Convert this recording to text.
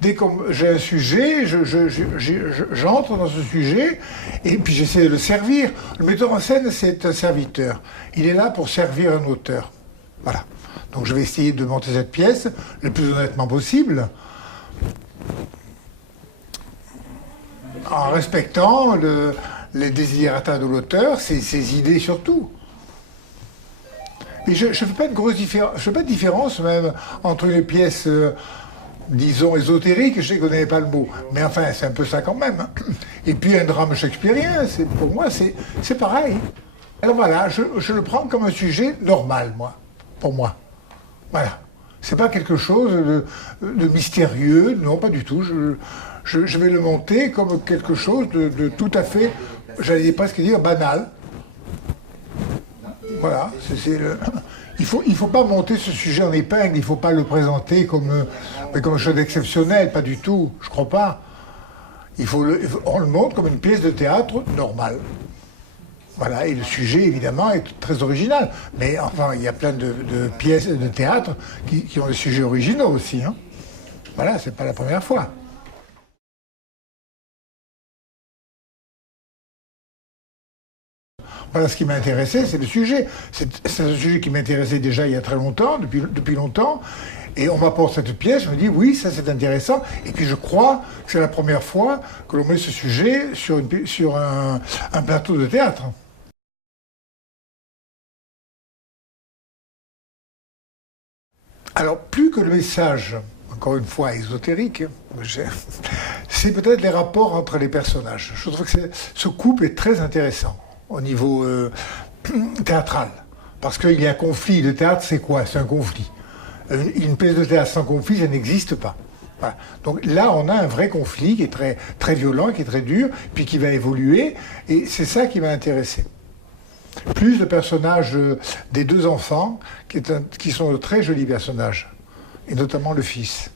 Dès que j'ai un sujet, j'entre dans ce sujet et puis j'essaie de le servir. Le metteur en scène, c'est un serviteur. Il est là pour servir un auteur. Voilà. Donc je vais essayer de monter cette pièce le plus honnêtement possible, en respectant les desiderata de l'auteur, ses idées surtout. Et je ne fais pas de grosse différence, je fais pas de différence même entre une pièce, disons, ésotérique, je sais qu'on n'avait pas le mot, mais enfin, c'est un peu ça quand même. Hein. Et puis un drame shakespearien, pour moi, c'est pareil. Alors voilà, je le prends comme un sujet normal, moi, pour moi. Voilà. C'est pas quelque chose de mystérieux, non, pas du tout. Je vais le monter comme quelque chose de tout à fait, j'allais presque dire, banal. Voilà, il faut pas monter ce sujet en épingle, il faut pas le présenter comme chose exceptionnelle, pas du tout, je crois pas. On le montre comme une pièce de théâtre normale. Voilà, et le sujet, évidemment, est très original. Mais enfin, il y a plein de pièces de théâtre qui ont des sujets originaux aussi. Hein. Voilà, c'est pas la première fois. Voilà, ce qui m'a intéressé, c'est le sujet. C'est un sujet qui m'intéressait déjà il y a très longtemps, depuis longtemps. Et on m'apporte cette pièce, je me dis, oui, ça c'est intéressant. Et puis je crois que c'est la première fois que l'on met ce sujet sur un plateau de théâtre. Alors, plus que le message, encore une fois, ésotérique, c'est peut-être les rapports entre les personnages. Je trouve que ce couple est très intéressant au niveau théâtral. Parce qu'il y a un conflit. Le théâtre, c'est quoi? C'est un conflit. Une pièce de théâtre sans conflit, ça n'existe pas. Voilà. Donc là, on a un vrai conflit qui est très, très violent, qui est très dur, puis qui va évoluer. Et c'est ça qui m'a intéressé. Plus le personnage des deux enfants, qui sont de très jolis personnages, et notamment le fils.